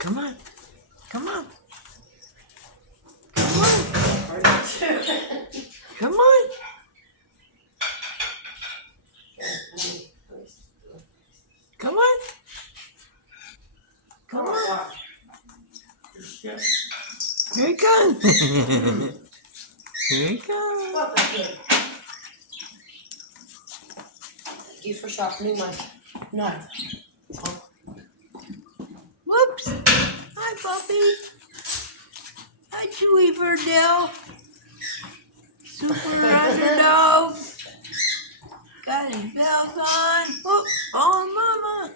Come on. Come on. Come on. Come on. Come on. Come on. Here he comes. Here he comes. Thank you for sharpening my knife. Whoops. Hi, puppy. Hi, Chewy Verdell Super Underdog. Got his belt on. Oh, mama.